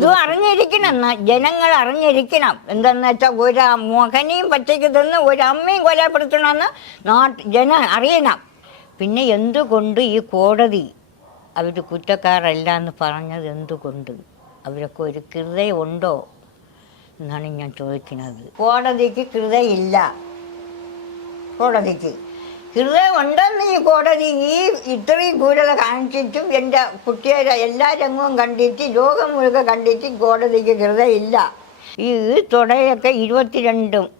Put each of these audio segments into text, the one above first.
ഇത് അറിഞ്ഞിരിക്കണം ജനങ്ങൾ അറിഞ്ഞിരിക്കണം. എന്തെന്ന് വെച്ചാൽ ഒരു മകനെയും പച്ചയ്ക്ക് തന്ന് ഒരു അമ്മയും കൊലപ്പെടുത്തണമെന്ന് നാട്ട് ജന അറിയണം. പിന്നെ എന്തുകൊണ്ട് ഈ കോടതി അവർ കുറ്റക്കാരല്ല എന്ന് പറഞ്ഞത് എന്തുകൊണ്ട്? അവരൊക്കെ ഒരു കൃതയുണ്ടോ എന്നാണ് ഞാൻ ചോദിക്കുന്നത്. കോടതിക്ക് കൃതയില്ല. കോടതിക്ക്. ഹൃദയം ഉണ്ടെന്ന് ഈ കോടതി ഈ ഇത്രയും ക്രൂരത കാണിച്ചിട്ടും എന്റെ കുട്ടിയുടെ എല്ലാ രംഗവും കണ്ടിട്ട് ലോകം മുഴുവൻ കണ്ടിട്ട് കോടതിക്ക് ഹൃദയമില്ല ഈ തുടയൊക്കെ ഇരുപത്തിരണ്ടും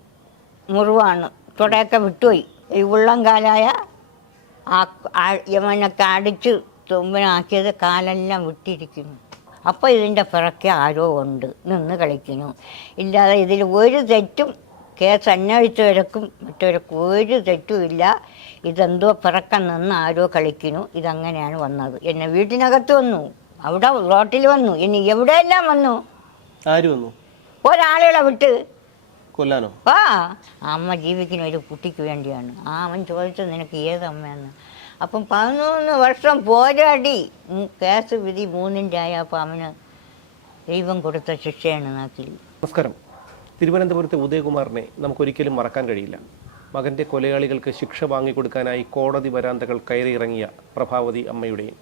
മുറിവാണ്. തുടയൊക്കെ വിട്ടുപോയി. ഈ ഉള്ളംകാലായ ആ- യമനൊക്കെ അടിച്ച് തുമ്പനാക്കിയത് കാലെല്ലാം വിട്ടിരിക്കുന്നു. അപ്പോൾ ഇതിന്റെ പിറക്കെ ആരോ ഉണ്ട്. നിന്ന് കളിക്കുന്നു. ഇല്ലാതെ ഇതിൽ ഒരു തെറ്റും കേസ് അന്വേഷിച്ചവർക്കും മറ്റവർക്കും ഒരു തെറ്റുമില്ല ഇതെന്തോ പിറക്കം നിന്ന് ആരോ കളിക്കുന്നു. ഇതങ്ങനെയാണ് വന്നത്. എന്നെ വീട്ടിനകത്ത് വന്നു. അവിടെ റോട്ടിൽ വന്നു. ഇനി എവിടെയെല്ലാം വന്നു? ആര് വന്നു? ഒരാളുകളെ വിട്ട്. കൊല്ലാനോ? ആ അമ്മ ജീവിക്കുന്ന ഒരു കുട്ടിക്ക് വേണ്ടിയാണ്. ആ അവൻ ചോദിച്ചത് നിനക്ക് ഏതമ്മയെന്ന് അപ്പം പതിനൊന്ന് വർഷം പോരാടി. കേസ് വിധി മൂന്നിന്റെ ആയപ്പോൾ അവന് ദൈവം കൊടുത്ത ശിക്ഷയാണ് നാക്കിൽ നമസ്കാരം. തിരുവനന്തപുരത്തെ ഉദയകുമാറിനെ നമുക്കൊരിക്കലും മറക്കാൻ കഴിയില്ല. മകന്റെ കൊലയാളികൾക്ക് ശിക്ഷ വാങ്ങിക്കൊടുക്കാനായി കോടതി വരാന്തകൾ കയറിയിറങ്ങിയ പ്രഭാവതി അമ്മയുടെയും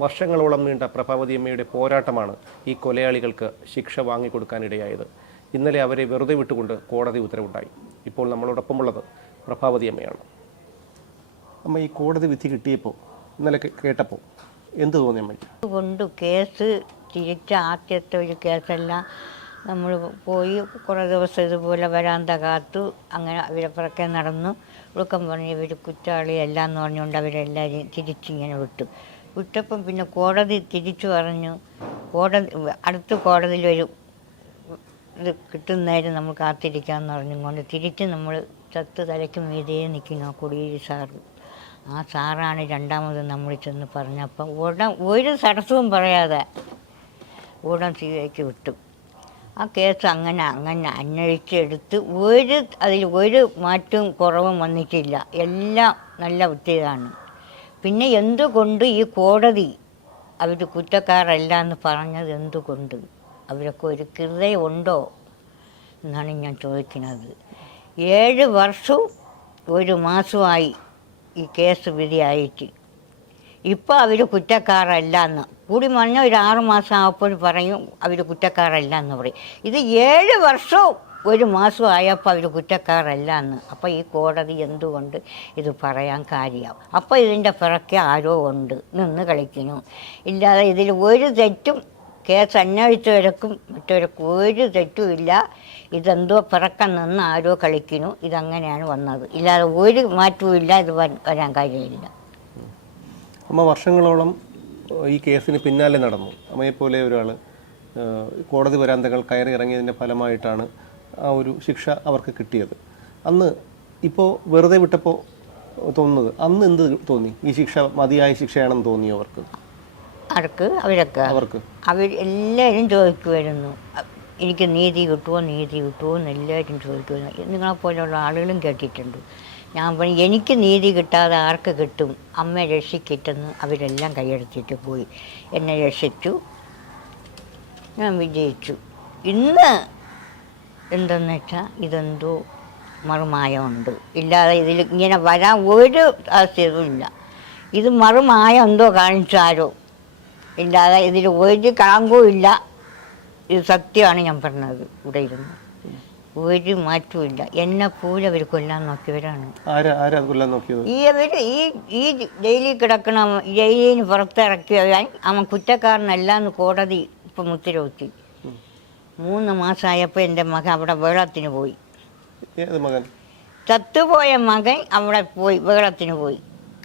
വർഷങ്ങളോളം നീണ്ട പ്രഭാവതി അമ്മയുടെ പോരാട്ടമാണ് ഈ കൊലയാളികൾക്ക് ശിക്ഷ വാങ്ങിക്കൊടുക്കാനിടയായത്. ഇന്നലെ അവരെ വെറുതെ വിട്ടുകൊണ്ട് കോടതി ഉത്തരവുണ്ടായി. ഇപ്പോൾ നമ്മളോടൊപ്പമുള്ളത് പ്രഭാവതി അമ്മയാണ്. അമ്മ ഈ കോടതി വിധി കിട്ടിയപ്പോൾ ഇന്നലെ കേട്ടപ്പോൾ എന്ത് തോന്നി അമ്മയ്ക്ക്? കൊണ്ട് കേസ് തിരിച്ച ആദ്യത്തെ ഒരു കേസെല്ലാം. നമ്മൾ പോയി കുറേ ദിവസം ഇതുപോലെ വരാന്ത കാത്തു. അങ്ങനെ അവരെ പുറകെ നടന്നു. ഒടുക്കം പറഞ്ഞ് ഇവർ കുറ്റവാളിയല്ല എന്ന് പറഞ്ഞുകൊണ്ട് അവരെല്ലാവരെയും തിരിച്ചിങ്ങനെ വിട്ടു. വിട്ടപ്പം പിന്നെ കോടതി തിരിച്ചു പറഞ്ഞു. കോടതി അടുത്ത കോടതിയിൽ ഒരു ഇത് കിട്ടുന്നതായിട്ട് നമ്മൾ കാത്തിരിക്കാമെന്ന് പറഞ്ഞുകൊണ്ട് തിരിച്ച് നമ്മൾ ചത്ത് തലയ്ക്ക് മീതേ നിൽക്കുന്നു കൊടിയേരി സാറ്. ആ സാറാണ് രണ്ടാമത് നമ്മൾ ചെന്ന് പറഞ്ഞപ്പം ഉടൻ ഒരു തടസ്സവും പറയാതെ ഉടൻ സിഐക്ക് വിട്ടു. ആ കേസ് അങ്ങനെ അങ്ങനെ അന്വേഷിച്ചെടുത്ത് ഒരു അതിൽ ഒരു മാറ്റവും കുറവും വന്നിട്ടില്ല. എല്ലാം നല്ല വൃത്തിയാണ് പിന്നെ എന്തുകൊണ്ട് ഈ കോടതി അവർ കുറ്റക്കാരല്ല എന്ന് പറഞ്ഞത് എന്തുകൊണ്ട്? അവരൊക്കെ ഒരു കൃതയുണ്ടോ എന്നാണ് ഞാൻ ചോദിക്കുന്നത്. ഏഴ് വർഷവും ഒരു മാസമായി ഈ കേസ് വിധിയായിട്ട്. ഇപ്പോൾ അവർ കുറ്റക്കാരല്ല എന്ന് കൂടി മഞ്ഞ ഒരു ആറ് മാസം ആകുമ്പോൾ പറയും അവർ കുറ്റക്കാരല്ല എന്ന് പറയും. ഇത് ഏഴ് വർഷവും ഒരു മാസം ആയപ്പോൾ അവർ കുറ്റക്കാരല്ല എന്ന്. അപ്പോൾ ഈ കോടതി എന്തുകൊണ്ട് ഇത് പറയാൻ കാര്യമാവും? അപ്പോൾ ഇതിന്റെ പിറക്കെ ആരോ ഉണ്ട് നിന്ന് കളിക്കുന്നു. ഇല്ലാതെ ഇതിൽ ഒരു തെറ്റും കേസ് അന്വേഷിച്ചവർക്കും മറ്റവർക്കും ഒരു തെറ്റുമില്ല ഇതെന്തോ പിറക്കം നിന്ന് ആരോ കളിക്കുന്നു. ഇതങ്ങനെയാണ് വന്നത്. ഇല്ലാതെ ഒരു മാറ്റവും ഇല്ല ഇത് വര- വരാൻ കാര്യമില്ല. അമ്മ വർഷങ്ങളോളം ഈ കേസിന് പിന്നാലെ നടന്നു. അമ്മയെപ്പോലെ ഒരാൾ കോടതി വരാന്തകൾ കയറി ഇറങ്ങിയതിന്റെ ഫലമായിട്ടാണ് ആ ഒരു ശിക്ഷ അവർക്ക് കിട്ടിയത്. അന്ന് ഇപ്പോൾ വെറുതെ വിട്ടപ്പോൾ തോന്നുന്നത് അന്ന് എന്ത് തോന്നി? ഈ ശിക്ഷ മതിയായ ശിക്ഷയാണെന്ന് തോന്നി അവർക്ക്? അവർക്ക് അവരൊക്കെ. അവർക്ക്. അവർ എല്ലാവരും ചോദിക്കുമായിരുന്നു എനിക്ക് നീതി കിട്ടുമോ നീതി കിട്ടുമോ എന്ന് എല്ലാവരും ചോദിക്കുമായിരുന്നു നിങ്ങളെപ്പോലെയുള്ള ആളുകളും കേട്ടിട്ടുണ്ട്. ഞാൻ പറഞ്ഞു എനിക്ക് നീതി കിട്ടാതെ ആർക്ക് കിട്ടും? അമ്മ രക്ഷിക്കിട്ടെന്ന് അവരെല്ലാം കൈയെടുത്തിട്ട് പോയി. എന്നെ രക്ഷിച്ചു. ഞാൻ വിജയിച്ചു. ഇന്ന് എന്തെന്ന് വെച്ചാൽ ഇതെന്തോ മറുമായമുണ്ട്. ഇല്ലാതെ ഇതിൽ ഇങ്ങനെ വരാൻ ഒരു ഇല്ല ഇത് മറുമായം എന്തോ കാണിച്ചാരോ ഇല്ലാതെ ഇതിൽ ഒരു കളങ്കവും ഇല്ല. ഇത് സത്യമാണ് ഞാൻ പറഞ്ഞത്. ഇവിടെ ഇരുന്ന്. ഒരു മാറ്റവും ഇല്ല എന്നെ പോലെ അവർ കൊല്ലാൻ നോക്കിയവരാണ്. നോക്കിയത്? ഈ അവർ ഈ ഈ ജയിലിൽ കിടക്കണ ജയിലിൽ നിന്ന് പുറത്തിറക്കിയവൻ അവൻ കുറ്റക്കാരനല്ല എന്ന് കോടതി ഇപ്പം ഉത്തരവുത്തി മൂന്ന് മാസമായപ്പോൾ എന്റെ മകൻ അവിടെ വെള്ളത്തിന് പോയി. മകൻ? ചത്തുപോയ മകൻ അവിടെ പോയി ബഹളത്തിന് പോയി.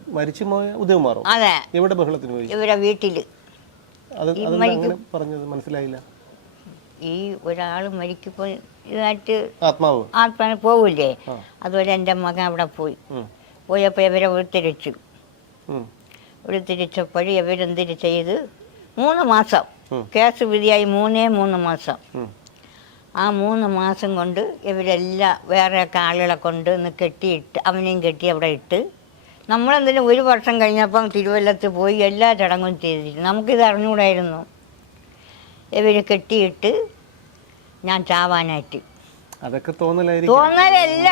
മരിച്ചു പോയ ഉദയകുമാറോ? അതെ. ഇവിടെ ബഹളത്തിന് പോയി? ഇവരെ അങ്ങനെ പറഞ്ഞത്? മനസ്സിലായില്ല. ഈ ഒരാൾ മരിക്കുമ്പോൾ ഇതായിട്ട് ആത്മാവ്. ആത്മാവ് പോവില്ലേ. അതുപോലെ എന്റെ മകൻ അവിടെ പോയി. പോയപ്പോൾ ഇവരെ ഉരുത്തിരിച്ചു. ഉരുത്തിരിച്ചപ്പോഴും ഉരുത്തിരിച്ചപ്പോൾ ഇവരെന്തിന് ചെയ്ത്? മൂന്ന് മാസം. കേസ് വിധിയായി മൂന്നേ മൂന്ന് മാസം. ആ മൂന്ന് മാസം കൊണ്ട് ഇവരെല്ലാം വേറെയൊക്കെ ആളുകളെ കൊണ്ട് ഒന്ന് കെട്ടിയിട്ട് അവനെയും കെട്ടി അവിടെ ഇട്ട് നമ്മളെന്തെങ്കിലും ഒരു വർഷം കഴിഞ്ഞപ്പം തിരുവല്ലത്ത് പോയി എല്ലാ ചടങ്ങും ചെയ്തിട്ട് നമുക്കിത് അറിഞ്ഞുകൂടായിരുന്നു ഇവർ കെട്ടിയിട്ട് ഞാൻ ചാവാനായിട്ട്. അതൊക്കെ തോന്നലായിരിക്കും. തോന്നലല്ല.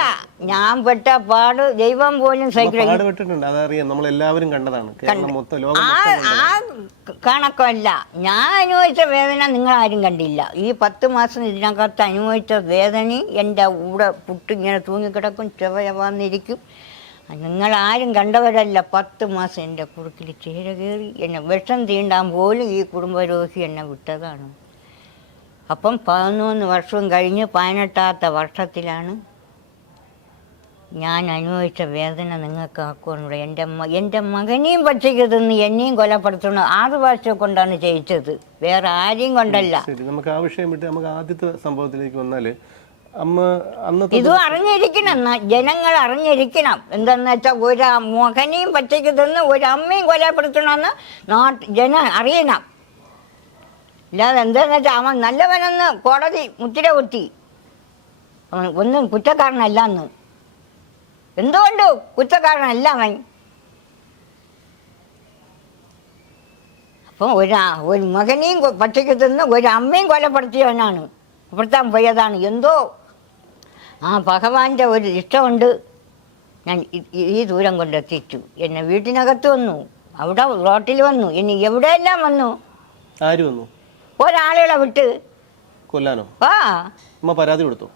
ഞാൻ പെട്ട പാട് ദൈവം പോലും സഹിക്കില്ല പാടുപെട്ടിട്ടുണ്ട് അതറിയാം. നമ്മൾ എല്ലാവരും കണ്ടതാണ്. കേരളം മൊത്തം ലോകം ആ ആ കണക്കല്ല. ഞാൻ അനുഭവിച്ച വേദന നിങ്ങൾ ആരും കണ്ടില്ല. ഈ പത്ത് മാസം ഇതിനകത്ത് അനുഭവിച്ച വേദന എന്റെ കൂടെ പുട്ട് ഇങ്ങനെ തൂങ്ങിക്കിടക്കും ചെവയവാന്നിരിക്കും നിങ്ങൾ ആരും കണ്ടവരല്ല. പത്ത് മാസം എന്റെ കുറുക്കിൽ ചേര കയറി എന്നെ വിഷം തീണ്ടാൻ പോലും ഈ കുടുംബരോഗി എന്നെ വിട്ടതാണ്. അപ്പം പതിനൊന്ന് വർഷവും കഴിഞ്ഞ് പതിനെട്ടാമത്തെ വർഷത്തിലാണ് ഞാൻ അനുഭവിച്ച വേദന നിങ്ങൾക്ക് ആക്കുവാനുള്ള എന്റെ അമ്മ എന്റെ മകനെയും പച്ചയ്ക്ക് തിന്ന് എന്നെയും കൊലപ്പെടുത്തണം ആറ് വർഷം കൊണ്ടാണ് ജയിച്ചത്. വേറെ ആരെയും കൊണ്ടല്ല. നമുക്ക് ആ വിഷയം വിട്ട് നമുക്ക് ആദ്യത്തെ സംഭവത്തിലേക്ക് വന്നാൽ അമ്മ അന്നത്തെ ഇതും അറിഞ്ഞിരിക്കണം. ജനങ്ങൾ അറിഞ്ഞിരിക്കണം. എന്താന്ന് വെച്ചാൽ ഒരു മകനെയും പച്ചയ്ക്ക് തിന്ന് ഒരു അമ്മയും കൊലപ്പെടുത്തണമെന്ന് നാട്ട് ജന അറിയണം. ഇല്ലാതെ എന്താന്ന് വെച്ചാൽ അവൻ നല്ലവനെന്ന് കോടതി മുത്തിര കുത്തി. അവൻ ഒന്നും കുറ്റക്കാരനല്ല എന്ന് എന്തുകൊണ്ട് കുറ്റക്കാരനല്ല അവൻ? അപ്പം ഒരു ഒരു മകനെയും പച്ചയ്ക്ക് തിന്ന് ഒരു അമ്മയും കൊലപ്പെടുത്തിയവനാണ്. അപ്പുറത്താൻ പോയതാണ്. എന്തോ ആ ഭഗവാന്റെ ഒരു ഇഷ്ടമുണ്ട്. ഞാൻ ഈ ദൂരം കൊണ്ടെത്തിച്ചു എന്നെ വീട്ടിനകത്ത് വന്നു. അവിടെ റോട്ടിൽ വന്നു. ഇനി എവിടെയെല്ലാം വന്നു? ആര് വന്നു? ഒരാളുകളെ വിട്ട്. കൊല്ലാനോ? ആ. അമ്മ പരാതി കൊടുത്തു?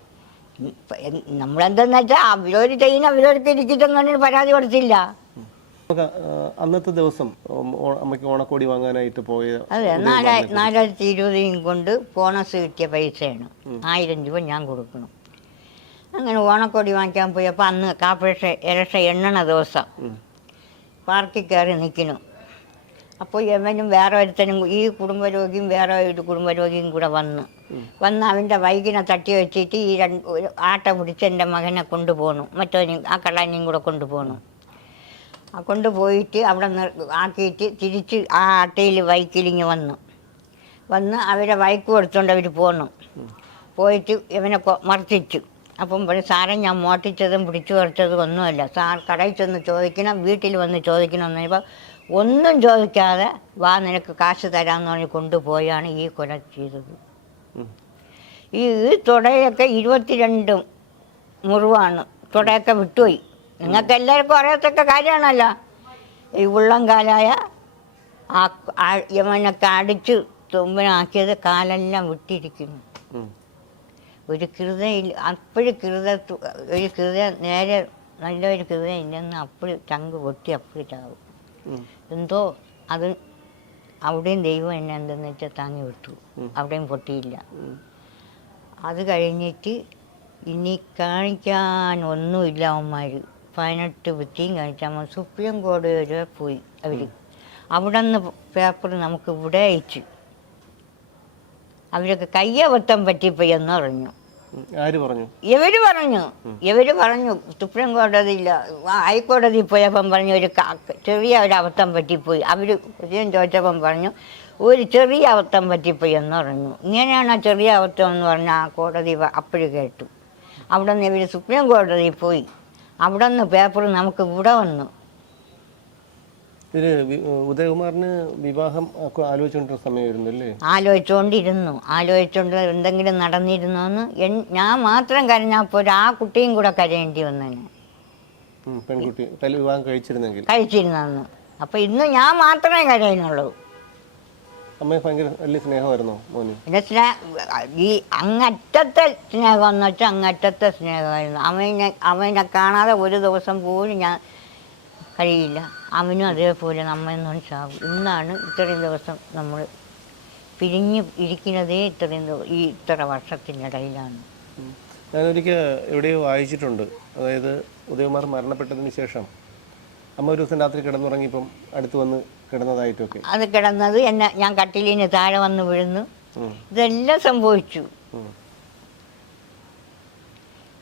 നമ്മളെന്തെന്ന് വെച്ചാൽ അവരോട് ചെയ്യുന്ന അവരോർക്ക് ഇരിക്കിട്ടങ്ങനെ പരാതി കൊടുത്തില്ല. അന്നത്തെ ദിവസം അമ്മയ്ക്ക് ഓണക്കോടി വാങ്ങാനായിട്ട് പോയത് അതെ നാലായി നാലായിരത്തി ഇരുപതും കൊണ്ട് ബോണസ് കിട്ടിയ പൈസയാണ്. ആയിരം രൂപ ഞാൻ കൊടുക്കണം. അങ്ങനെ ഓണക്കോടി വാങ്ങിക്കാൻ പോയപ്പോൾ അന്ന് കാപ്പേഷ ഇരട്ട എണ്ണണ ദിവസം പാർക്കിൽ കയറി നിൽക്കുന്നു. അപ്പോൾ യമനും വേറെ ഒരുത്തനും ഈ കുടുംബരോഗിയും വേറെ ഒരു കുടുംബരോഗിയും കൂടെ വന്ന്. വന്ന് അവന്റെ വൈകിനെ തട്ടി വെച്ചിട്ട് ഈ രണ്ട് ആട്ട പിടിച്ച് എന്റെ മകനെ കൊണ്ടുപോകണു മറ്റവനെയും ആ കള്ളാനെയും കൂടെ കൊണ്ടുപോകണു ആ കൊണ്ടുപോയിട്ട് അവിടെ നിർ ആക്കിയിട്ട് തിരിച്ച് ആ ആട്ടയിൽ വൈക്കിലിങ്ങ് വന്നു. വന്ന് അവരെ വൈക്ക് കൊടുത്തോണ്ട് അവർ പോന്നു. പോയിട്ട് ഇവനെ മർദ്ദിച്ചു. അപ്പം പറയും സാറെ ഞാൻ മോട്ടിച്ചതും പിടിച്ചു പറിച്ചതും ഒന്നുമല്ല. സാർ കടയിൽ ചെന്ന് ചോദിക്കണം വീട്ടിൽ വന്ന് ചോദിക്കണം എന്ന് പറഞ്ഞപ്പോൾ ഒന്നും ചോദിക്കാതെ വാ നിനക്ക് കാശ് തരാമെന്ന് പറഞ്ഞ് കൊണ്ടുപോയാണ് ഈ കൊല ചെയ്തത്. ഈ തുടയൊക്കെ ഇരുപത്തിരണ്ട് മുറിവാണ് തുടയൊക്കെ വിട്ടുപോയി നിങ്ങൾക്ക് എല്ലാവർക്കും അറിയാത്തൊക്കെ കാര്യമാണല്ലോ ഈ ഉള്ളംകാലായ ആ യമനൊക്കെ അടിച്ച് തുമ്പനാക്കിയത് കാലെല്ലാം വിട്ടിരിക്കുന്നു. ഒരു കൃതയിൽ അപ്പോഴും കൃത ഒരു കൃത നേരെ നല്ലൊരു കൃത ഇല്ലെന്ന് അപ്പോഴും ചങ്ക് പൊട്ടി അപ്പോഴും ചാവും. എന്തോ അത് അവിടെയും ദൈവം എന്നെ എന്തെന്ന് വെച്ചാൽ താങ്ങി വിട്ടു. അവിടെയും പൊട്ടിയില്ല. അത് കഴിഞ്ഞിട്ട് ഇനി കാണിക്കാൻ ഒന്നുമില്ല അവന്മാർ പതിനെട്ട് വൃത്തിയും കാണിച്ചാൽ സുപ്രീം കോടതി വരെ പോയി അവർ അവിടെ നിന്ന് പേപ്പർ നമുക്ക് ഇവിടെ അയച്ചു. അവരൊക്കെ കയ്യബദ്ധം പറ്റിപ്പോയി എന്ന് പറഞ്ഞു. ഉം. ആര് പറഞ്ഞു? ഇവർ പറഞ്ഞു. ഇവർ പറഞ്ഞു സുപ്രീം കോടതിയില്ല ഹൈക്കോടതി പോയപ്പം പറഞ്ഞു ഒരു ചെറിയ ഒരു അബദ്ധം പറ്റിപ്പോയി. അവർ ഹൃദയം ചോദിച്ചപ്പം പറഞ്ഞു ഒരു ചെറിയ അബദ്ധം പറ്റിപ്പോയി എന്ന് പറഞ്ഞു. ഇങ്ങനെയാണ് ആ ചെറിയ അബദ്ധം എന്ന് പറഞ്ഞാൽ ആ കോടതി അപ്പോഴും കേട്ടു. അവിടെ നിന്ന് ഇവർ സുപ്രീം കോടതിയിൽ പോയി. അവിടെ നിന്ന് പേപ്പർ നമുക്ക് ഇവിടെ വന്നു. ഉദയകുമാറിന് വിവാഹം ഒക്കെ ആലോചിച്ചുകൊണ്ടിരുന്ന സമയമായിരുന്നു അല്ലേ ആലോചിച്ചുകൊണ്ടിരുന്നു ആലോചിച്ചുകൊണ്ട് എന്തെങ്കിലും നടന്നിരുന്നോ എന്ന് എൻ- ഞാൻ മാത്രം കരഞ്ഞാൽ പോരാ ആ കുട്ടിയും കൂടെ കരയേണ്ടി വന്നേനെ. പെൺകുട്ടി. വിവാഹം കഴിച്ചിരുന്നെങ്കിൽ. കഴിച്ചിരുന്നു അപ്പൊ ഇന്ന് ഞാൻ മാത്രമേ കരയുന്നുള്ളൂ. അമ്മയെ ഭയങ്കര വലിയ സ്നേഹമായിരുന്നോ മോന്? എന്റെ സ്നേഹ ഈ അങ്ങറ്റത്തെ സ്നേഹം എന്ന് വെച്ചാൽ അങ്ങറ്റത്തെ സ്നേഹമായിരുന്നു. അവനെ അവനെ കാണാതെ ഒരു ദിവസം പോലും ഞാൻ കഴിയില്ല അവനും അതേപോലെ നമ്മെന്നും ചാവും. ഇന്നാണ് ഇത്രയും ദിവസം നമ്മൾ പിരിഞ്ഞ് ഇരിക്കുന്നതേ ഇത്രയും ഈ ഇത്ര വർഷത്തിനിടയിലാണ്. ഞാനൊരിക്കൽ എവിടെയോ വായിച്ചിട്ടുണ്ട്. അതായത് ഉദയകുമാർ മരണപ്പെട്ടതിന് ശേഷം അമ്മ ഒരു ദിവസം രാത്രി കിടന്നുറങ്ങിയപ്പം അടുത്ത് വന്ന് കിടന്നതായിട്ടൊക്കെ. അത് കിടന്നത് എന്നെ ഞാൻ കട്ടിലിന് താഴെ വന്ന് വീഴുന്നു. ഇതെല്ലാം സംഭവിച്ചു.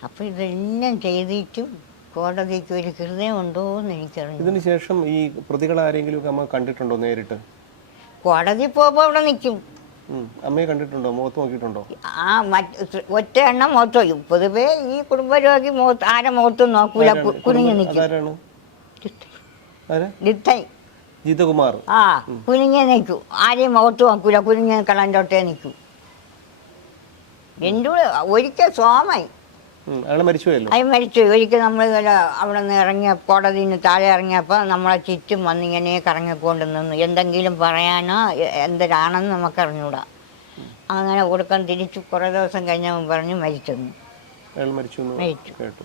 അപ്പം ഇതെല്ലാം ചെയ്തിട്ടും കോടതിക്ക് ഒരു ഹൃദയം ഉണ്ടോ എന്ന് എനിക്കറിയാം ഇതിനുശേഷം ഈ പ്രതികൾ ആരെങ്കിലും അമ്മ കണ്ടിട്ടുണ്ടോ നേരിട്ട്? കോടതി പോകുമ്പോൾ അവിടെ നിൽക്കും. അമ്മയെ കണ്ടിട്ടുണ്ടോ? മുഖത്ത് നോക്കിയിട്ടുണ്ടോ? ആ മറ്റ് ഒറ്റ എണ്ണം മുഖത്ത് വയ്ക്കും പൊതുവേ ഈ കുടുംബരോഗി മുഖത്ത് ആരെ മുഖത്തും നോക്കൂല. കു- കുനിഞ്ഞു നിൽക്കും. ആരാണ് ആരാ? ജിതകുമാർ. ആ കുനിഞ്ഞേ നിൽക്കൂ. ആരെയും മുഖത്ത് നോക്കൂല. കുനിഞ്ഞ് കളന്റൊട്ടേ നിൽക്കൂ. എന്റെ കൂടെ ഒരിക്കൽ സോമായി. മരിച്ചുപോയല്ലോ? അത് മരിച്ചു ഒരിക്കൽ നമ്മൾ അവിടെ നിന്ന് ഇറങ്ങിയ കോടതിയിൽ നിന്ന് താഴെ ഇറങ്ങിയപ്പോൾ നമ്മളെ ചുറ്റും വന്നിങ്ങനെ കറങ്ങിക്കൊണ്ട് നിന്നു. എന്തെങ്കിലും പറയാനോ എന്തിനാണെന്ന് നമുക്ക് അറിഞ്ഞൂടാ അങ്ങനെ കൊടുക്കാൻ തിരിച്ചു കുറേ ദിവസം കഴിഞ്ഞവൻ പറഞ്ഞു മരിച്ചെന്ന് അയാൾ മരിച്ചു മരിച്ചു. കേട്ടു.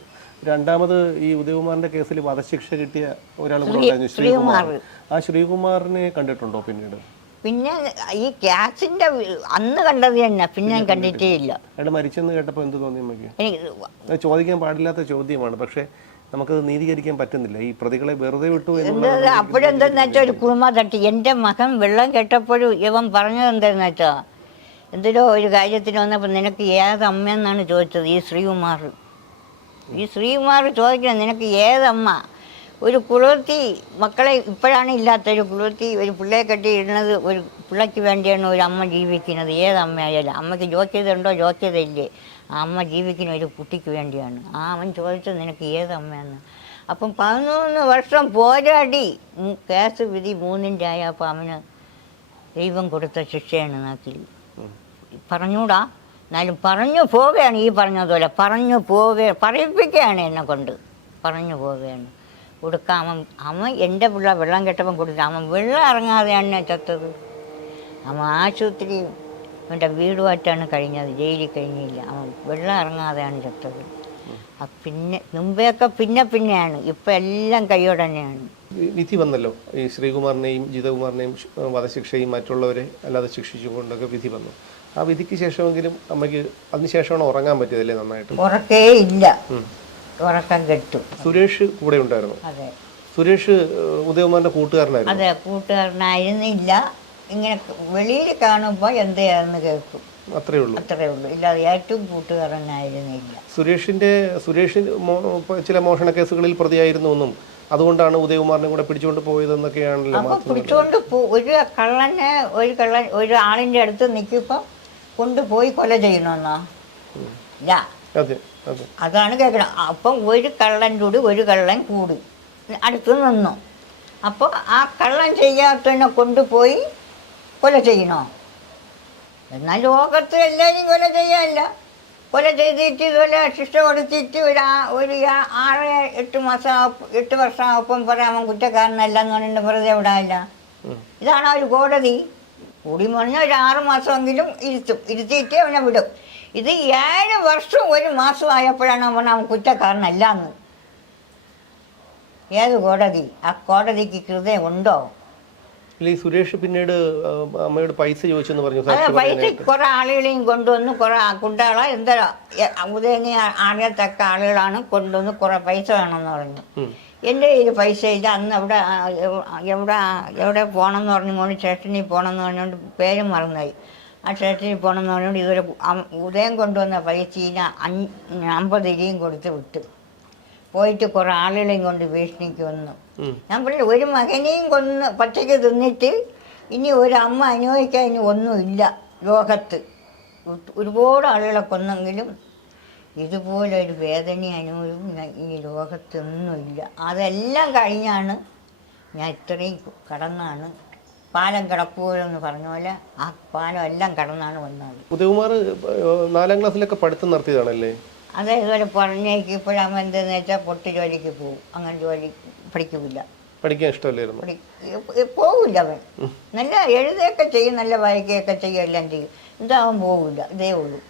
രണ്ടാമത് ഈ ഉദയകുമാറിന്റെ കേസിൽ വധശിക്ഷ കിട്ടിയ ഒരാൾ കൂടെ ആ ശ്രീകുമാറിനെ കണ്ടിട്ടുണ്ടോ പിന്നീട്? പിന്നെ ഈ ഗ്യാസിന്റെ അന്ന് കണ്ടത് തന്നെ പിന്നെ ഞാൻ കണ്ടിട്ടേ ഇല്ല. അയാൾ മരിച്ചെന്ന് കേട്ടപ്പോൾ എന്ത് തോന്നി ചോദിക്കാൻ പാടില്ലാത്ത ചോദ്യമാണ്. പക്ഷേ നമുക്കത് നീതീകരിക്കാൻ പറ്റുന്നില്ല. ഈ പ്രതികളെ വെറുതെ വിട്ടു എന്താ അപ്പോഴെന്തെന്ന് വെച്ചാൽ ഒരു കുടുംബ തട്ടി എന്റെ മകൻ വെള്ളം കെട്ടപ്പോഴും ഇവൻ പറഞ്ഞത് എന്താന്ന് വെച്ചാ എന്തിനോ ഒരു കാര്യത്തിന് വന്നപ്പോൾ നിനക്ക് ഏത് അമ്മയെന്നാണ് ചോദിച്ചത്? ഈ ശ്രീകുമാർ. ഈ ശ്രീകുമാർ ചോദിക്കണം നിനക്ക് ഏതമ്മ? ഒരു കുളിർത്തി മക്കളെ ഇപ്പോഴാണ് ഇല്ലാത്തൊരു കുളിർത്തി ഒരു പിള്ളയെ കെട്ടി ഇടുന്നത് ഒരു പിള്ളയ്ക്ക് വേണ്ടിയാണ് ഒരു അമ്മ ജീവിക്കുന്നത്. അമ്മയായാലും അമ്മയ്ക്ക് ജോക്യത ഇല്ലേ ആ അമ്മ ജീവിക്കുന്ന ഒരു കുട്ടിക്ക് വേണ്ടിയാണ്. ആ അവൻ ചോദിച്ചത് നിനക്ക് അമ്മയാണ് അപ്പം പതിനൊന്ന് വർഷം പോരാടി. കേസ് വിധി മൂന്നിന്റെ ആയപ്പോൾ അവന് ദൈവം കൊടുത്ത ശിക്ഷയാണ് നാക്കിൽ. പറഞ്ഞൂടാ. എന്നാലും പറഞ്ഞു പോവുകയാണ് ഈ പറഞ്ഞതുപോലെ. പറഞ്ഞു പോവുക പറയിപ്പിക്കുകയാണ് എന്നെ കൊണ്ട്. പറഞ്ഞു പോവുകയാണ്. കൊടുക്കാം അവൻ അവൻ എന്റെ പിള്ള വെള്ളം കെട്ടപ്പം കൊടുത്തു. അവൻ വെള്ളം ഇറങ്ങാതെയാണ് ചത്തത്. അവൻ ആശുപത്രി അവന്റെ വീടുമായിട്ടാണ് കഴിഞ്ഞത്. ജയിലിൽ കഴിഞ്ഞില്ല. അവൻ വെള്ളം ഇറങ്ങാതെയാണ് ചത്തത്. ആ പിന്നെ മുമ്പെയൊക്കെ പിന്നെ പിന്നെയാണ്. ഇപ്പം എല്ലാം കൈയോടെ തന്നെയാണ്. വിധി വന്നല്ലോ. ഈ ശ്രീകുമാറിനെയും ജിതകുമാറിനെയും വധശിക്ഷയും മറ്റുള്ളവരെ അല്ലാതെ ശിക്ഷിച്ചുകൊണ്ടൊക്കെ വിധി വന്നു. ആ വിധിക്ക് ശേഷമെങ്കിലും അമ്മയ്ക്ക് അതിനുശേഷമാണ് ഉറങ്ങാൻ പറ്റിയതല്ലേ നന്നായിട്ട്? ഉറക്കേ ഇല്ല. ഉറക്കം കെട്ടു. സുരേഷ് കൂടെ ഉണ്ടായിരുന്നു. അതെ. സുരേഷ് ഉദയകുമാറിന്റെ കൂട്ടുകാരനായിരുന്നു. അതെ കൂട്ടുകാരനായിരുന്നില്ല. ഇങ്ങനെ വെളിയിൽ കാണുമ്പോൾ എന്താന്ന് കേൾക്കും. അത്രേ ഉള്ളൂ. അത്രേ ഉള്ളൂ. ഇല്ലാതെ ഏറ്റവും കൂട്ടുകാരനായിരുന്നില്ല. സുരേഷിന്റെ സുരേഷ് ചില മോഷണ കേസുകളിൽ പ്രതിയായിരുന്നു എന്നും അതുകൊണ്ടാണ് ഉദയകുമാറിനെ കൂടെ പിടിച്ചുകൊണ്ട് പോയതെന്നൊക്കെയാണല്ലോ പിടിച്ചുകൊണ്ട് ഒരു കള്ളനെ ഒരു കള്ളൻ ഒരു ആളിന്റെ അടുത്ത് നിൽക്കുമ്പോൾ കൊണ്ടുപോയി കൊല ചെയ്യണമെന്നോ ഇല്ല. അതാണ് കേൾക്കണം അപ്പം ഒരു കള്ളൻ കൂടി ഒരു കള്ളൻ കൂടി. അടുത്ത് നിന്നു. അപ്പോൾ ആ കള്ളൻ ചെയ്യാത്തതിനെ കൊണ്ടുപോയി കൊല ചെയ്യണോ? എന്നാൽ ലോകത്ത് എല്ലാവരും കൊല ചെയ്യാനില്ല കൊല ചെയ്തിട്ട് ഇതുപോലെ ശിക്ഷ കൊടുത്തിട്ട് ഒരു ഒരു ആറ് എട്ട് മാസം എട്ട് വർഷം ആവുമ്പം പറയാം അവൻ കുറ്റക്കാരനല്ല എന്ന് പറഞ്ഞിട്ട് വെറുതെ വിടാനില്ല. ഇതാണ് ഒരു കോടതി. കൂടി പറഞ്ഞാൽ ഒരു ആറ് മാസമെങ്കിലും ഇരുത്തും. ഇരുത്തിയിട്ട് അവനെ വിടും. ഇത് ഏഴ് വർഷം ഒരു മാസം ആയപ്പോഴാണ് അവൻ അവൻ കുറ്റക്കാരനല്ല എന്ന് ഏത് കോടതി? ആ കോടതിക്ക് ഹൃദയം ഉണ്ടോ? ഈ സുരേഷ് പിന്നീട് അമ്മയോട് പൈസ ചോദിച്ചെന്ന് പറഞ്ഞു പൈസ കുറെ ആളുകളെയും കൊണ്ടുവന്ന് കുറെ കുട്ടികളെ എന്താ ഉദയങ്ങി അറിയത്തക്ക ആളുകളാണ് കൊണ്ടുവന്ന് കുറെ പൈസ വേണമെന്ന് പറഞ്ഞു. എന്റെ കയ്യിൽ പൈസ ഇല്ല അന്ന് അവിടെ എവിടെ എവിടെ പോകണം എവിടെ എവിടെ പോകണമെന്ന് പറഞ്ഞുകൊണ്ട് സ്റ്റേഷനിൽ പോകണമെന്ന് പറഞ്ഞുകൊണ്ട് പേര് മറന്നുപോയി. ആ ക്ഷേത്രത്തിൽ പോകണം എന്ന് പറഞ്ഞുകൊണ്ട് ഇവരെ ഉദയം കൊണ്ടുവന്ന പൈസീന അഞ്ച് അമ്പത് ഇരിയും കൊടുത്ത് വിട്ടു. പോയിട്ട് കുറേ ആളുകളെയും കൊണ്ട് ഭീഷണിക്ക് വന്നു. ഞാൻ പറഞ്ഞു ഒരു മകനെയും കൊന്ന് പച്ചയ്ക്ക് തിന്നിട്ട് ഇനി ഒരു അമ്മ അനുഭവിക്കാൻ ഇനി ഒന്നുമില്ല ലോകത്ത്. ഒരുപാട് ആളുകളെ കൊന്നെങ്കിലും ഇതുപോലൊരു വേദന അനുഭവം ഈ ലോകത്തൊന്നുമില്ല അതെല്ലാം കഴിഞ്ഞാണ് ഞാൻ ഇത്രയും കടന്നാണ് പാലം കിടക്കുമല്ലോ പറഞ്ഞ പോലെ ആ പാലം എല്ലാം കിടന്നാണ് വന്നത്. ഉദയകുമാർ നാലാം ക്ലാസ്സിലൊക്കെ പഠിത്തം നടത്തിയതാണല്ലേ? അത് ഇതുപോലെ പറഞ്ഞേക്ക് ഇപ്പോഴാകുമ്പോൾ എന്തെന്ന് വെച്ചാൽ പൊട്ടി ജോലിക്ക് പോകും അങ്ങനെ ജോലി പഠിക്കില്ല പഠിക്കാൻ ഇഷ്ടമല്ലായിരുന്നു? പോകില്ല പോവില്ല അവൻ. നല്ല എഴുതുകയൊക്കെ ചെയ്യും നല്ല വായിക്കുകയൊക്കെ ചെയ്യും എല്ലാം ചെയ്യും. ഇതാവൻ പോവില്ല ഇതേ ഉള്ളൂ.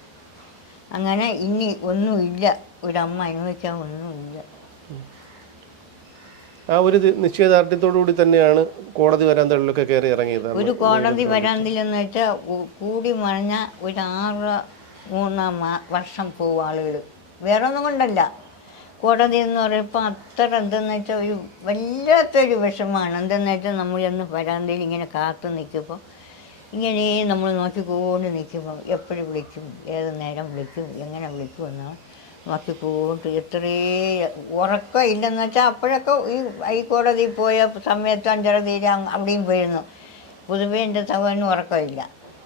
അങ്ങനെ ഇനി ഒന്നുമില്ല. ഒരമ്മ അനുഭവിക്കാൻ ഒന്നുമില്ല. ആ ഒരു നിശ്ചയദാർഢ്യത്തോടുകൂടി നിശ്ചയദാർഢ്യത്തോടു കൂടി തന്നെയാണ് കോടതി വരാന്തകളിലൊക്കെ കയറി ഇറങ്ങിയത്. ഒരു കോടതി വരാന്തില്ലെന്ന് വെച്ചാൽ കൂടി മറിഞ്ഞ ഒരു ആറ് മൂന്നാം വർഷം പോകും ആളുകൾ വേറെ ഒന്നും കൊണ്ടല്ല. കോടതി എന്ന് പറയുമ്പോൾ അത്ര എന്തെന്ന് വെച്ചാൽ ഒരു വല്ലാത്തൊരു വിഷമമാണ് എന്തെന്ന് വെച്ചാൽ നമ്മൾ ചെന്ന് വരാന്തയിൽ ഇങ്ങനെ കാത്തു നിൽക്കുമ്പോൾ ഇങ്ങനെ നമ്മൾ നോക്കിക്കൊണ്ട് നിൽക്കുമ്പോൾ എപ്പോഴും വിളിക്കും ഏത് നേരം വിളിക്കും എങ്ങനെ വിളിക്കും എന്ന് നോക്കിക്കൊണ്ട് ഇത്രേ ഉറക്കം ഇല്ലെന്ന് വെച്ചാൽ അപ്പോഴൊക്കെ ഈ ഹൈക്കോടതി പോയ സമയത്ത് അഞ്ചര തീരെ അവിടെയും പോയിരുന്നു. പൊതുവേ എന്റെ ഉറക്കമില്ല.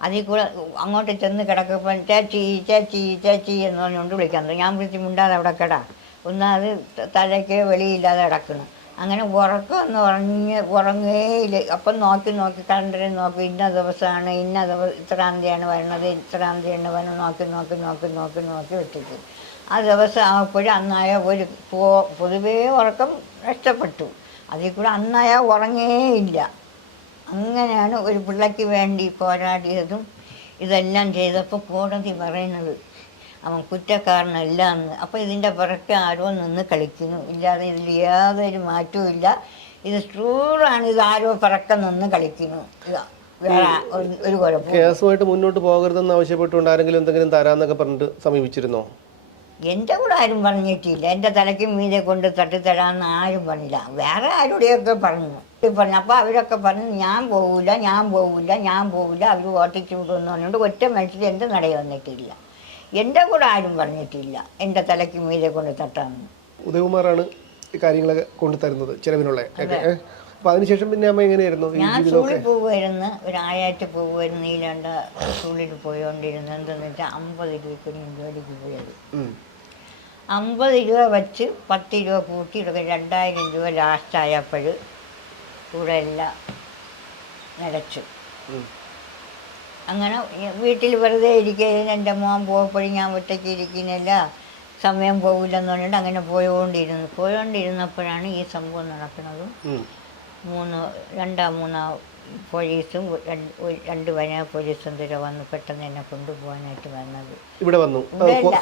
അതിൽ കൂടെ അങ്ങോട്ട് ചെന്ന് കിടക്കുമ്പോൾ ചേച്ചി ചേച്ചി ചേച്ചി എന്ന് പറഞ്ഞുകൊണ്ട് വിളിക്കാൻ ഞാൻ വിളിച്ച് മിണ്ടാതെ അവിടെ കിടാ. ഒന്നാമത് തലയ്ക്ക് വെളിയില്ലാതെ കിടക്കണം അങ്ങനെ ഉറക്കം എന്ന് പറഞ്ഞ് ഉറങ്ങേയില്ല. അപ്പം നോക്കി നോക്കി കലണ്ടറിൽ നോക്കി ഇന്ന ദിവസമാണ് ഇന്ന ദിവസം ഇത്രാം തീയതിയാണ് വരുന്നത് ഇത്രാം തീയതിയാണ് നോക്കി നോക്കി നോക്കി നോക്കി നോക്കി വെച്ചിട്ട് ആ ദിവസം ആകുമ്പോഴും അന്നായ ഒരു പൊതുവേ ഉറക്കം നഷ്ടപ്പെട്ടു. അതിൽ കൂടെ അന്നായ ഉറങ്ങേയില്ല. അങ്ങനെയാണ് ഒരു പിള്ളയ്ക്ക് വേണ്ടി പോരാടിയതും ഇതെല്ലാം ചെയ്തപ്പോൾ കോടതി പറയുന്നത് അവൻ കുറ്റക്കാരനല്ല എന്ന് അപ്പോൾ ഇതിന്റെ പുറക്കെ ആരോ നിന്ന് കളിക്കുന്നു. ഇല്ലാതെ ഇതിൽ യാതൊരു മാറ്റവും ഇല്ല. ഇത് ട്രൂറാണ് ഇത് ആരോ പിറക്കം നിന്ന് കളിക്കുന്നു. ഇതാ ഒരു- കേസുമായിട്ട് മുന്നോട്ട് പോകരുതെന്ന് ആവശ്യപ്പെട്ടുകൊണ്ട് ആരെങ്കിലും എന്തെങ്കിലും തരാന്നൊക്കെ പറഞ്ഞിട്ട് സമീപിച്ചിരുന്നോ? എന്റെ കൂടെ ആരും പറഞ്ഞിട്ടില്ല. എന്റെ തലയ്ക്ക് മീതെ കൊണ്ട് തട്ടിത്തരാമെന്ന് ആരും പറഞ്ഞില്ല. വേറെ ആരുടെയൊക്കെ പറഞ്ഞു. പറഞ്ഞു അപ്പോൾ അവരൊക്കെ പറഞ്ഞു ഞാൻ പോവില്ല ഞാൻ പോവില്ല ഞാൻ പോവില്ല അവർ ഓട്ടിച്ചു വിടുമെന്ന് പറഞ്ഞുകൊണ്ട് ഒറ്റ മനുഷ്യർ എന്റെ നടയിൽ വന്നിട്ടില്ല. എന്റെ കൂടെ ആരും പറഞ്ഞിട്ടില്ല. എന്റെ തലയ്ക്ക് മീതെ കൊണ്ട് തട്ടാമെന്ന് ഉദയകുമാറാണ് കാര്യങ്ങളൊക്കെ കൊണ്ടുതരുന്നത് ചിലവിനുള്ള? അപ്പൊ അതിനുശേഷം പിന്നെ അമ്മ എങ്ങനെയായിരുന്നു ഈ സ്കൂളിൽ പോകുമായിരുന്നു ഒരു ആയാഴ്ച പോകുമായിരുന്നു ഈ രണ്ട് സ്കൂളിൽ പോയോണ്ടിരുന്നത് എന്തെന്ന് വെച്ചാൽ അമ്പത് രൂപയ്ക്ക് ജോലിക്ക് പോയത്. അമ്പത് രൂപ വെച്ച് പത്ത് രൂപ കൂട്ടി എടുക്കും. രണ്ടായിരം രൂപ ലാസ്റ്റ് ആയപ്പോൾ കൂടെ എല്ലാം നിലച്ചു. അങ്ങനെ വീട്ടിൽ വെറുതെ ഇരിക്കുകയും എന്റെ മോൻ പോകുമ്പോഴും ഞാൻ ഒറ്റയ്ക്ക് ഇരിക്കുന്നില്ല. സമയം പോകില്ലെന്ന് പറഞ്ഞിട്ട് അങ്ങനെ പോയോണ്ടിരുന്നു. പോയോണ്ടിരുന്നപ്പോഴാണ് ഈ സംഭവം നടക്കുന്നതും. മൂന്ന് രണ്ടാം മൂന്നാ പോലീസും രണ്ട് വനിതാ പോലീസും തിരെ വന്ന്. പെട്ടെന്ന് എന്നെ കൊണ്ടുപോകാനായിട്ട് വന്നത്. ഇവിടെ വന്നു.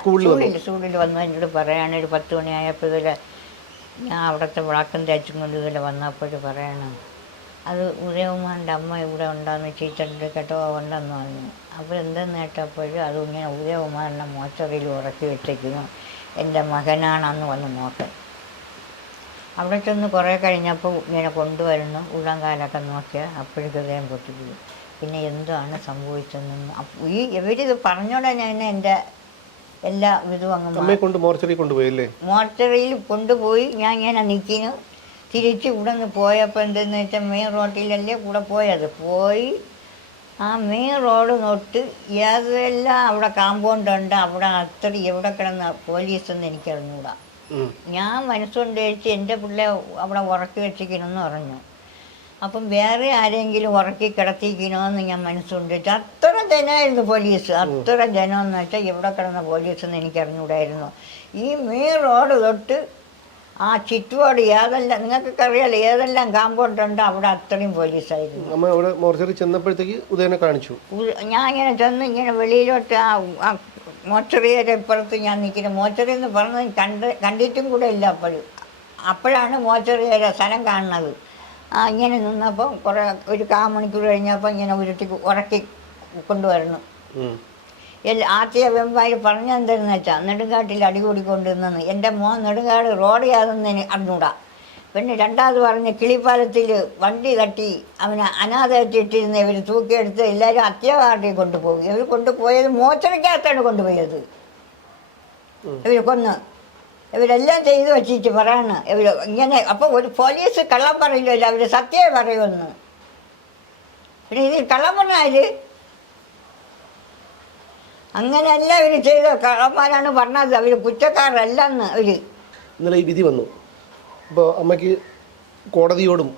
സ്കൂളിൽ വന്നു. സ്കൂളിൽ വന്നു. എന്നോട് പറയാണ് ഒരു പത്ത് മണിയായപ്പോൾ ഇതുവരെ ഞാൻ അവിടുത്തെ വിളക്കം തേച്ചും കൊണ്ട് ഇതുവരെ വന്നപ്പോൾ പറയണം അത് ഉദയകുമാറിന്റെ അമ്മ ഇവിടെ ഉണ്ടാകുന്ന ചീച്ചണ്ട് കേട്ടോ ഉണ്ടെന്ന് പറഞ്ഞു. അപ്പോൾ എന്തെന്ന് കേട്ടപ്പോഴും അതും ഇങ്ങനെ ഉദയകുമാറിന്റെ മോച്ചറിയിൽ ഉറക്കി വെച്ചേക്കുന്നു. എന്റെ മകനാണെന്ന് വന്ന് നോക്കാൻ അവിടെ ചെന്ന് കുറേ കഴിഞ്ഞപ്പോൾ ഇങ്ങനെ കൊണ്ടുവരുന്നു. ഉള്ളംകാലൊക്കെ നോക്കിയാൽ അപ്പോഴും ഹൃദയം പൊട്ടിപ്പോയി. പിന്നെ എന്താണ് സംഭവിച്ചതെന്ന് ഈ ഇവരിത് പറഞ്ഞോടെ ഞാൻ എന്റെ എല്ലാ ഇതും അങ്ങ് കൊണ്ട് മോർച്ചറി കൊണ്ടുപോയി അല്ലേ മോർച്ചറിയിൽ കൊണ്ടുപോയി. ഞാൻ ഇങ്ങനെ നിൽക്കുന്നു തിരിച്ച് ഇവിടെ നിന്ന് പോയപ്പോൾ എന്തെന്ന് വെച്ചാൽ മെയിൻ റോട്ടിലല്ലേ കൂടെ പോയത്. പോയി ആ മെയിൻ റോഡ് തൊട്ട് ഏതെല്ലാം അവിടെ കാമ്പൗണ്ട് ഉണ്ട്. അവിടെ അത്ര എവിടെ കിടന്ന പോലീസെന്ന് എനിക്കറിഞ്ഞൂടാ. ഞാൻ മനസ്സുകൊണ്ട് എന്റെ പിള്ളെ അവിടെ ഉറക്കി വെച്ചിരിക്കണമെന്ന് പറഞ്ഞു. അപ്പം വേറെ ആരെങ്കിലും ഉറക്കി കിടത്തിക്കണമെന്ന് ഞാൻ മനസ്സുകൊണ്ട് വെച്ചു അത്ര ജനമായിരുന്നു പോലീസ്. അത്ര ജനമെന്ന് വെച്ചാൽ ഇവിടെ കിടന്ന പോലീസ് എന്ന് എനിക്ക് അറിഞ്ഞൂടായിരുന്നു ഈ മെയിൻ റോഡ് തൊട്ട് ആ ചുറ്റുപാട് ഏതെല്ലാം നിങ്ങൾക്കൊക്കെ അറിയാലോ ഏതെല്ലാം കാമ്പൗണ്ട് ഉണ്ട് അവിടെ അത്രയും പോലീസായിരുന്നു. നമ്മൾ അവിടെ മോർച്ചറി ചെന്നപ്പോഴത്തേക്ക് ഉദയനെ കാണിച്ചു. ഞാൻ ഇങ്ങനെ ചെന്ന് ഇങ്ങനെ വെളിയിലോട്ട് ആ മോച്ചറിയുടെ ഇപ്പുറത്ത് ഞാൻ നിൽക്കുന്നത് മോച്ചറി എന്ന് പറഞ്ഞത് കണ്ട് കണ്ടിട്ടും കൂടെ ഇല്ല അപ്പോഴും. അപ്പോഴാണ് മോച്ചറിയുടെ സ്ഥലം കാണുന്നത്. ആ ഇങ്ങനെ നിന്നപ്പോൾ കുറേ ഒരു കാ മണിക്കൂർ കഴിഞ്ഞപ്പോൾ ഇങ്ങനെ ഉരുട്ടി ഉറക്കി കൊണ്ടുവരുന്നു. എല്ലാ ആദ്യ വെമ്പായി പറഞ്ഞെന്തെന്ന് വെച്ചാൽ നെടുങ്കാട്ടിൽ അടികൂടി കൊണ്ടുവന്നെന്ന് എന്റെ മോൻ നെടുങ്കാട് റോഡ് യാതൊന്നിന് അറിഞ്ഞൂടാ. പിന്നെ രണ്ടാമത് പറഞ്ഞ് കിളിപ്പാലത്തിൽ വണ്ടി തട്ടി അവനെ അനാഥയായിട്ടിട്ടിരുന്ന ഇവർ തൂക്കിയെടുത്ത് എല്ലാവരും അത്യാവാർഡിൽ കൊണ്ടുപോകും ഇവർ കൊണ്ടുപോയത് മോച്ചറിക്കകത്താണ് കൊണ്ടുപോയത്. ഇവർ കൊന്ന്. ഇവരെല്ലാം ചെയ്തു വെച്ചിട്ട് പറയാണ്. ഇവർ ഇങ്ങനെ അപ്പോൾ ഒരു പോലീസ് കള്ളം പറയില്ലല്ലോ അവർ സത്യമേ പറയുമെന്ന്. പിന്നെ ഇതിൽ കള്ളം പറഞ്ഞാൽ അങ്ങനെയല്ല ഇവർ ചെയ്ത കള്ളന്മാരാണ് പറഞ്ഞത്. അവർ കുറ്റക്കാരല്ലെന്ന് അവർ ഇന്നലെ ഈ വിധി വന്നു. അപ്പോൾ അമ്മയ്ക്ക് കോടതിയോടും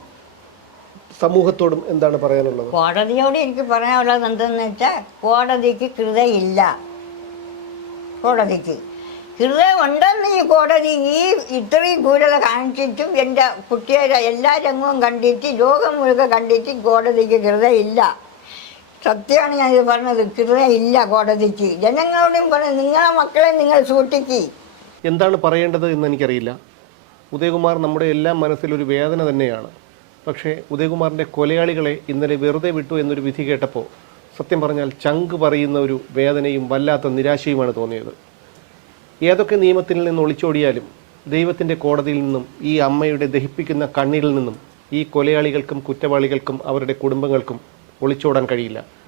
സമൂഹത്തോടും എന്താണ് പറയാനുള്ളത്? കോടതിയോട് എനിക്ക് പറയാനുള്ളത് എന്തെന്ന് വെച്ചാൽ കോടതിക്ക് കൃതയില്ല. കോടതിക്ക്. കൃത ഉണ്ടെന്ന് ഈ കോടതി ഈ ഇത്രയും കൂടുതൽ കാണിച്ചിട്ടും എന്റെ കുട്ടിയുടെ എല്ലാ രംഗവും കണ്ടിട്ട് ലോകം മുഴുവൻ കണ്ടിട്ട് കോടതിക്ക് കൃതയില്ല. സത്യമാണ് ഞാനിത് പറഞ്ഞത് കൃതയില്ല കോടതിക്ക്. ജനങ്ങളോടും പറഞ്ഞു നിങ്ങളെ മക്കളെ നിങ്ങൾ സൂക്ഷിക്കി. എന്താണ് പറയേണ്ടത് എന്ന് എനിക്കറിയില്ല. ഉദയകുമാർ നമ്മുടെ എല്ലാം മനസ്സിലൊരു വേദന തന്നെയാണ്. പക്ഷേ ഉദയകുമാറിന്റെ കൊലയാളികളെ ഇന്നലെ വെറുതെ വിട്ടു എന്നൊരു വിധി കേട്ടപ്പോൾ സത്യം പറഞ്ഞാൽ ചങ്ക് പറയുന്ന ഒരു വേദനയും വല്ലാത്ത നിരാശയുമാണ് തോന്നിയത്. ഏതൊക്കെ നിയമത്തിൽ നിന്ന് ഒളിച്ചോടിയാലും ദൈവത്തിന്റെ കോടതിയിൽ നിന്നും ഈ അമ്മയുടെ ദഹിപ്പിക്കുന്ന കണ്ണീരിൽ നിന്നും ഈ കൊലയാളികൾക്കും കുറ്റവാളികൾക്കും അവരുടെ കുടുംബങ്ങൾക്കും ഒളിച്ചോടാൻ കഴിയില്ല.